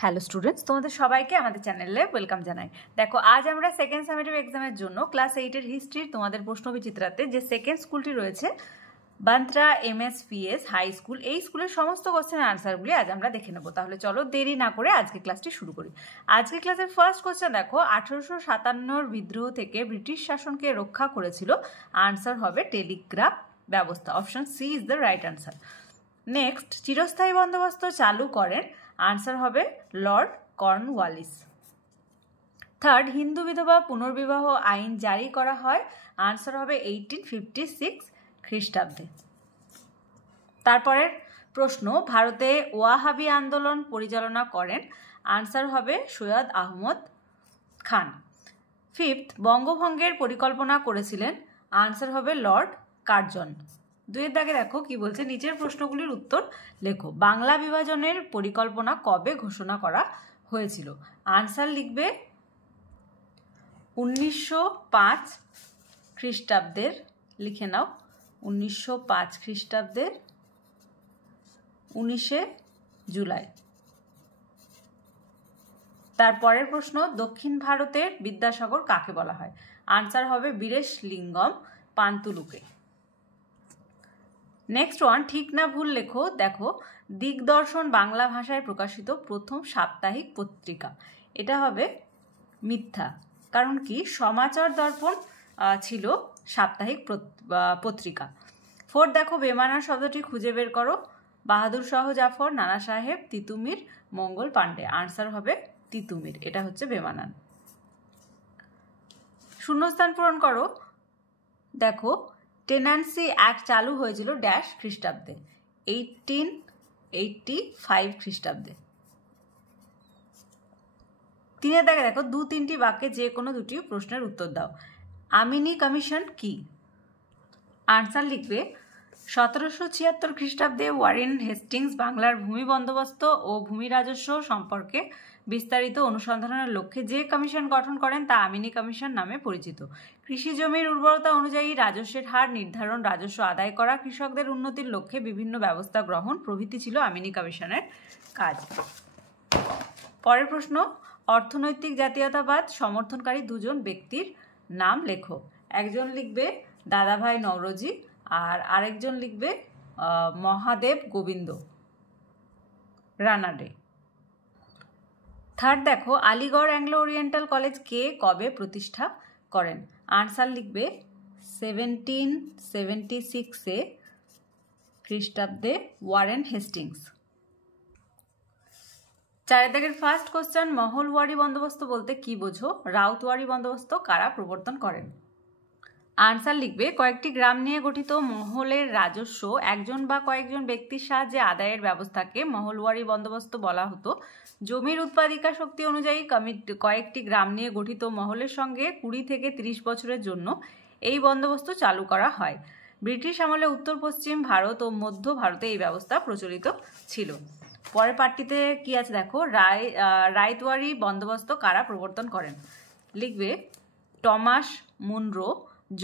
Hello students, তোমাদের সবাইকে আমাদের চ্যানেলে ওয়েলকাম জানাই। দেখো, আজ আমরা সেকেন্ড সামেটিভ এক্সামের জন্য ক্লাস 8-এর হিস্ট্রির তোমাদের প্রশ্নবিচিত্রাতে যে সেকেন্ড স্কুলটি রয়েছে বান্ত্রা MSPS হাই স্কুল, এই স্কুলের সমস্ত কোশ্চেনের আনসারগুলি আজ আমরা দেখে নেব। তাহলে চলো দেরি না করে আজকে ক্লাসটি শুরু করি। আজকে ক্লাসের ফার্স্ট কোশ্চেন দেখো, 1857 বিদ্রোহ থেকে ব্রিটিশ শাসনকে রক্ষা করেছিল। আনসার হবে টেলিগ্রাফ ব্যবস্থা। Option C is the right answer. Next, চিরস্থায়ী বন্দোবস্ত চালু করেন। আনসার হবে লর্ড কর্নওয়ালিস। থার্ড, হিন্দু বিধবা পুনর্বিবাহ আইন জারি করা হয়। আনসার হবে 1856 খ্রিস্টাব্দে। তারপরের প্রশ্ন, ভারতে ওয়াহাবি আন্দোলন পরিচালনা করেন। আনসার হবে সৈয়দ আহমদ খান। ফিফথ, বঙ্গভঙ্গের পরিকল্পনা করেছিলেন। আনসার হবে লর্ড কার্জন। দুইয়ের দাগে দেখো কি বলছে, নিচের প্রশ্নগুলির উত্তর লেখো। বাংলা বিভাজনের পরিকল্পনা কবে ঘোষণা করা হয়েছিল? আনসার লিখবে 1905 খ্রিস্টাব্দের, লিখে নাও 1905 খ্রিস্টাব্দের 19শে জুলাই। তারপরের প্রশ্ন, দক্ষিণ ভারতের বিদ্যাসাগর কাকে বলা হয়? আনসার হবে বীরেশলিঙ্গম পান্তুলুকে। নেক্সট ওয়ান, ঠিক না ভুল লেখো। দেখো, দিগদর্শন বাংলা ভাষায় প্রকাশিত প্রথম সাপ্তাহিক পত্রিকা। এটা হবে মিথ্যা, কারণ কি সমাচার দর্পণ ছিল সাপ্তাহিক পত্রিকা। ফোর্থ, দেখো বেমানান শব্দটি খুঁজে বের করো। বাহাদুর শাহ জাফর, নানা সাহেব, তিতুমির, মঙ্গল পাণ্ডে। আনসার হবে তিতুমির, এটা হচ্ছে বেমানান। শূন্যস্থান পূরণ করো। দেখো, টেনান্সি অ্যাক্ট চালু হয়েছিল ড্যাশ খ্রিস্টাব্দে? 1885 খ্রিস্টাব্দে। তিনের দাগে দেখো, দু তিনটি বাক্যে যে কোনো দুটি প্রশ্নের উত্তর দাও। আমিনি কমিশন কি? আনসার লিখবে 1776 খ্রিস্টাব্দে ওয়ারেন হেস্টিংস বাংলার ভূমি বন্দোবস্ত ও ভূমি রাজস্ব সম্পর্কে বিস্তারিত অনুসন্ধানের লক্ষ্যে যে কমিশন গঠন করেন তা আমিনি কমিশন নামে পরিচিত। কৃষি জমির উর্বরতা অনুযায়ী রাজস্বের হার নির্ধারণ, রাজস্ব আদায় করা, কৃষকদের উন্নতির লক্ষ্যে বিভিন্ন ব্যবস্থা গ্রহণ প্রভৃতি ছিল আমিনি কমিশনের কাজ। পরের প্রশ্ন, অর্থনৈতিক জাতীয়তাবাদ সমর্থনকারী দুজন ব্যক্তির নাম লেখো। একজন লিখবে দাদাভাই নওরোজি আর আরেকজন লিখবে মহাদেব গোবিন্দ রানাডে। থার্ড, দেখো আলিগড় অ্যাংলো ওরিয়েন্টাল কলেজ কে কবে প্রতিষ্ঠা করেন? আনসার লিখবে 1776 খ্রিস্টাব্দে ওয়ারেন হেস্টিংস। চারের দাগের ফার্স্ট কোশ্চেন, মহলওয়ারি বন্দোবস্ত বলতে কি বোঝো? রাউতওয়ারি বন্দোবস্ত কারা প্রবর্তন করেন? আনসার লিখবে কয়েকটি গ্রাম নিয়ে গঠিত মহলের রাজস্ব একজন বা কয়েকজন ব্যক্তির সাহায্যে আদায়ের ব্যবস্থাকে মহলওয়ারি বন্দোবস্ত বলা হতো। জমির উৎপাদিকা শক্তি অনুযায়ী কয়েকটি গ্রাম নিয়ে গঠিত মহলের সঙ্গে 20 থেকে 30 বছরের জন্য এই বন্দোবস্ত চালু করা হয়। ব্রিটিশ আমলে উত্তর পশ্চিম ভারত ও মধ্য ভারতে এই ব্যবস্থা প্রচলিত ছিল। পরের পাঠটিতে কি আছে দেখো, রায়তওয়ারি বন্দোবস্ত কারা প্রবর্তন করেন? লিখবে টমাস মুনরো,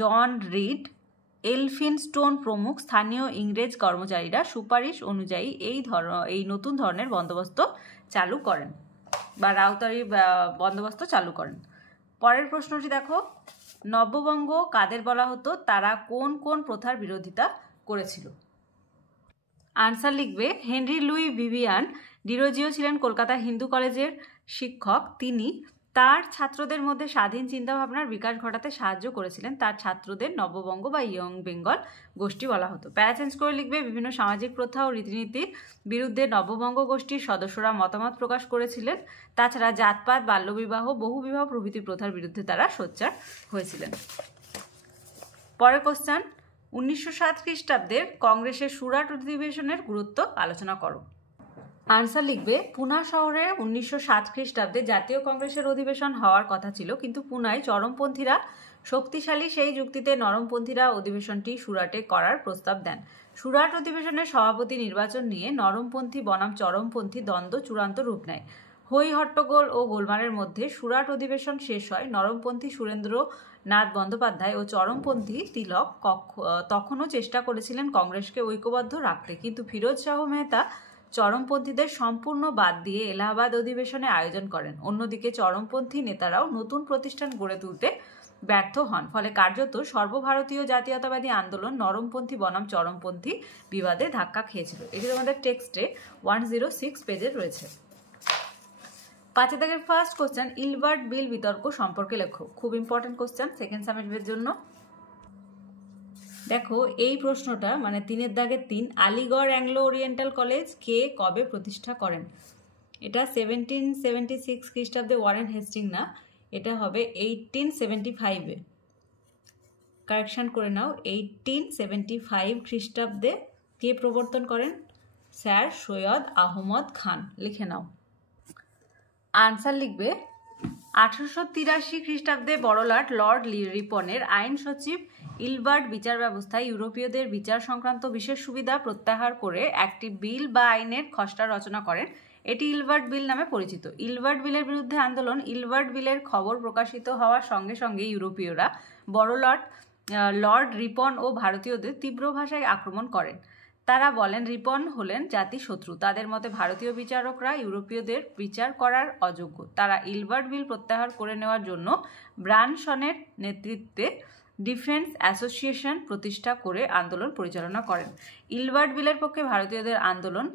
জন রিড, এলফিনস্টোন প্রমুখ স্থানীয় ইংরেজ কর্মচারীরা সুপারিশ অনুযায়ী এই নতুন ধরনের বন্দোবস্ত চালু করেন বা রাউতওয়ারি বন্দোবস্ত চালু করেন। পরের প্রশ্নটি দেখো, নব্যবঙ্গ কাদের বলা হতো? তারা কোন কোন প্রথার বিরোধিতা করেছিল? আনসার লিখবে হেনরি লুই ভিভিয়ান ডিরোজিও ছিলেন কলকাতা হিন্দু কলেজের শিক্ষক। তিনি তার ছাত্রদের মধ্যে স্বাধীন চিন্তাভাবনার বিকাশ ঘটাতে সাহায্য করেছিলেন। তার ছাত্রদের নববঙ্গ বা ইয়ং বেঙ্গল গোষ্ঠী বলা হতো। প্যারা চেঞ্জ করে লিখবে বিভিন্ন সামাজিক প্রথা ও রীতিনীতির বিরুদ্ধে নববঙ্গ গোষ্ঠীর সদস্যরা মতামত প্রকাশ করেছিলেন। তাছাড়া জাতপাত, বাল্যবিবাহ, বহুবিবাহ প্রভৃতি প্রথার বিরুদ্ধে তারা সোচ্চার হয়েছিলেন। পরের কোশ্চেন, 1907 খ্রিস্টাব্দের কংগ্রেসের সুরাট অধিবেশনের গুরুত্ব আলোচনা করো। আনসার লিখবে পুনা শহরে 1907 খ্রিস্টাব্দে জাতীয় কংগ্রেসের অধিবেশন হওয়ার কথা ছিল, কিন্তু পুনায় চরমপন্থীরা শক্তিশালী সেই যুক্তিতে নরমপন্থীরা অধিবেশনটি সুরাটে করার প্রস্তাব দেন। সুরাট অধিবেশনের সভাপতি নির্বাচন নিয়ে নরমপন্থী বনাম চরমপন্থী দ্বন্দ্ব চূড়ান্ত রূপ নেয়। হই হট্টগোল ও গোলমালের মধ্যে সুরাট অধিবেশন শেষ হয়। নরমপন্থী সুরেন্দ্রনাথ বন্দ্যোপাধ্যায় ও চরমপন্থী তিলক তখনও চেষ্টা করেছিলেন কংগ্রেসকে ঐক্যবদ্ধ রাখতে, কিন্তু ফিরোজ শাহ মেহতা চরমপন্থীদের সম্পূর্ণ বাদ দিয়ে এলাহাবাদ অধিবেশনে আয়োজন করেন। অন্যদিকে চরমপন্থী নেতারাও নতুন প্রতিষ্ঠান গড়ে তুলতে ব্যর্থ হন। ফলে কার্যত সর্বভারতীয় জাতীয়তাবাদী আন্দোলন নরমপন্থী বনাম চরমপন্থী বিবাদে ধাক্কা খেয়েছিল। এটি তোমাদের টেক্সটে 106 পেজে রয়েছে। 5 দাগের ফার্স্ট কোশ্চেন, ইলবার্ট বিল বিতর্ক সম্পর্কে লেখো। খুব ইম্পর্টেন্ট কোশ্চেন সেকেন্ড সেমিস্টারের জন্য। দেখো এই প্রশ্নটা মানে 3 দাগের 3, আলিগড় অ্যাংলো ওরিয়েন্টাল কলেজ কে কবে প্রতিষ্ঠা করেন? এটা 1776 খ্রিস্টাব্দে ওয়ারেন হেস্টিং না, এটা হবে 1875-এ। কারেকশন করে নাও, 1875 খ্রিস্টাব্দে কে প্রবর্তন করেন? স্যার সৈয়দ আহমদ খান। লিখে নাও। আনসার লিখবে 1883 খ্রিস্টাব্দে বড়লাট লর্ড রিপনের আইন সচিব ইলবার্ট বিচার ব্যবস্থায় ইউরোপীয়দের বিচার সংক্রান্ত বিশেষ সুবিধা প্রত্যাহার করে একটি বিল বা আইনের খসড়া রচনা করেন। এটি ইলবার্ট বিল নামে পরিচিত। ইলবার্ট বিলের বিরুদ্ধে আন্দোলন। ইলবার্ট বিলের খবর প্রকাশিত হওয়ার সঙ্গে সঙ্গে ইউরোপীয়রা বড়লাট লর্ড রিপন ও ভারতীয়দের তীব্র ভাষায় আক্রমণ করেন। তারা বলেন রিপন হলেন জাতিশত্রু। তাদের মতে ভারতীয় বিচারকরা ইউরোপীয়দের বিচার করার অযোগ্য। তারা ইলবার্ট বিল প্রত্যাহার করে নেওয়ার জন্য ব্রানসনের নেতৃত্বে ডিফেন্স অ্যাসোসিয়েশন প্রতিষ্ঠা করে আন্দোলন পরিচালনা করেন। ইলবার্ট বিলের পক্ষে ভারতীয়দের আন্দোলন।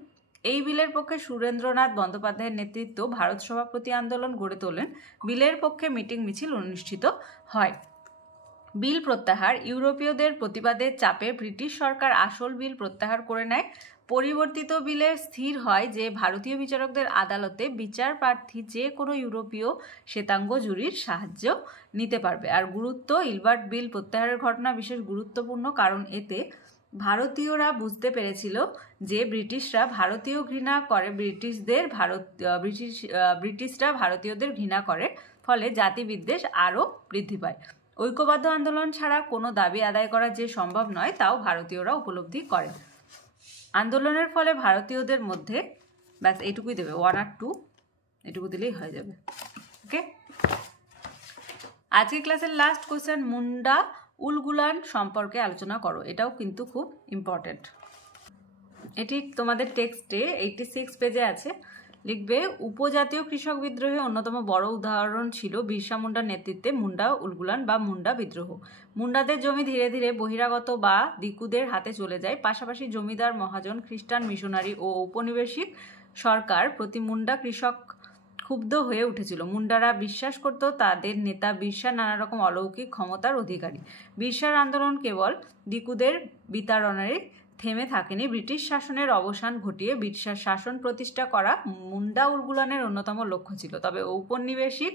এই বিলের পক্ষে সুরেন্দ্রনাথ বন্দ্যোপাধ্যায়ের নেতৃত্ব ভারত সভাপতি আন্দোলন গড়ে তোলেন। বিলের পক্ষে মিটিং মিছিল অনুষ্ঠিত হয়। বিল প্রত্যাহার। ইউরোপীয়দের প্রতিবাদের চাপে ব্রিটিশ সরকার আসল বিল প্রত্যাহার করে নেয়। পরিবর্তিত বিলে স্থির হয় যে ভারতীয় বিচারকদের আদালতে বিচার প্রার্থী যে কোনো ইউরোপীয় শ্বেতাঙ্গ জুরির সাহায্য নিতে পারবে। আর গুরুত্ব, ইলবার্ট বিল প্রত্যাহারের ঘটনা বিশেষ গুরুত্বপূর্ণ, কারণ এতে ভারতীয়রা বুঝতে পেরেছিল যে ব্রিটিশরা ভারতীয় ঘৃণা করে, ব্রিটিশরা ভারতীয়দের ঘৃণা করে, ফলে জাতিবিদ্বেষ আরও বৃদ্ধি পায়। ঐক্যবদ্ধ আন্দোলন ছাড়া কোনো দাবি আদায় করা যে সম্ভব নয় তাও ভারতীয়রা উপলব্ধি করে। আন্দোলনের ফলে ভারতীয়দের মধ্যে ব্যাস এইটুকুই দেবে, 1 আর 2 এটুকু দিলেই হয়ে যাবে। ওকে, আজকের ক্লাসের লাস্ট কোশ্চেন, মুন্ডা উলগুলান সম্পর্কে আলোচনা করো। এটাও কিন্তু খুব ইম্পর্টেন্ট। এটি তোমাদের টেক্সটে 86 পেজে আছে। লিখবে উপজাতীয় কৃষক বিদ্রোহে অন্যতম বড় উদাহরণ ছিল বিরসা মুন্ডার নেতৃত্বে মুন্ডা উলগুলান বা মুন্ডা বিদ্রোহ। মুন্ডাদের জমি ধীরে ধীরে বহিরাগত বা দিকুদের হাতে চলে যায়। পাশাপাশি জমিদার, মহাজন, খ্রিস্টান মিশনারি ও ঔপনিবেশিক সরকার প্রতি মুন্ডা কৃষক ক্ষুব্ধ হয়ে উঠেছিল। মুন্ডারা বিশ্বাস করত তাদের নেতা বিরসা নানা রকম অলৌকিক ক্ষমতার অধিকারী। বিরসার আন্দোলন কেবল দিকুদের বিতাড়নে থেমে থাকেনি। ব্রিটিশ শাসনের অবসান ঘটিয়ে বিরসার শাসন প্রতিষ্ঠা করা মুন্ডা উলগুলানের অন্যতম লক্ষ্য ছিল। তবে ঔপনিবেশিক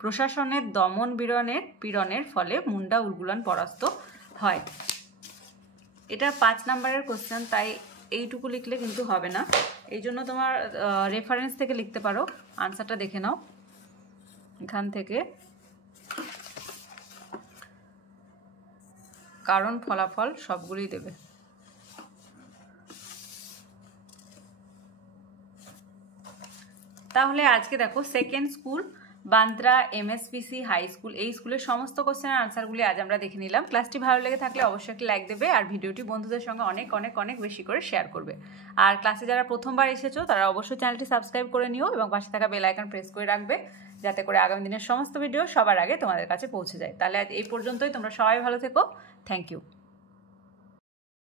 প্রশাসনের দমন পীড়নের ফলে মুন্ডা উলগুলান পরাস্ত হয়। এটা 5 নম্বরের কোশ্চেন, তাই এইটুকু লিখলে কিন্তু হবে না। এই জন্য তোমার রেফারেন্স থেকে লিখতে পারো। আনসারটা দেখে নাও এখান থেকে, কারণ ফলাফল সবগুলোই দেবে। তাহলে আজকে দেখো second school Bandra MSPC high school, এই স্কুলের সমস্ত কোশ্চেনের আনসারগুলি আজ আমরা দেখে নিলাম। ক্লাসটি ভালো লেগে থাকলে অবশ্যই একটি লাইক দেবে আর ভিডিওটি বন্ধুদের সঙ্গে অনেক অনেক অনেক বেশি করে শেয়ার করবে। আর ক্লাসে যারা প্রথমবার এসেছো তারা অবশ্যই চ্যানেলটি সাবস্ক্রাইব করে নিও এবং পাশে থাকা বেল আইকন প্রেস করে রাখবে, যাতে করে আগামী দিনের সমস্ত ভিডিও সবার আগে তোমাদের কাছে পৌঁছে যায়। তাহলে আজ এই পর্যন্তই। তোমরা সবাই ভালো থেকো। Thank you.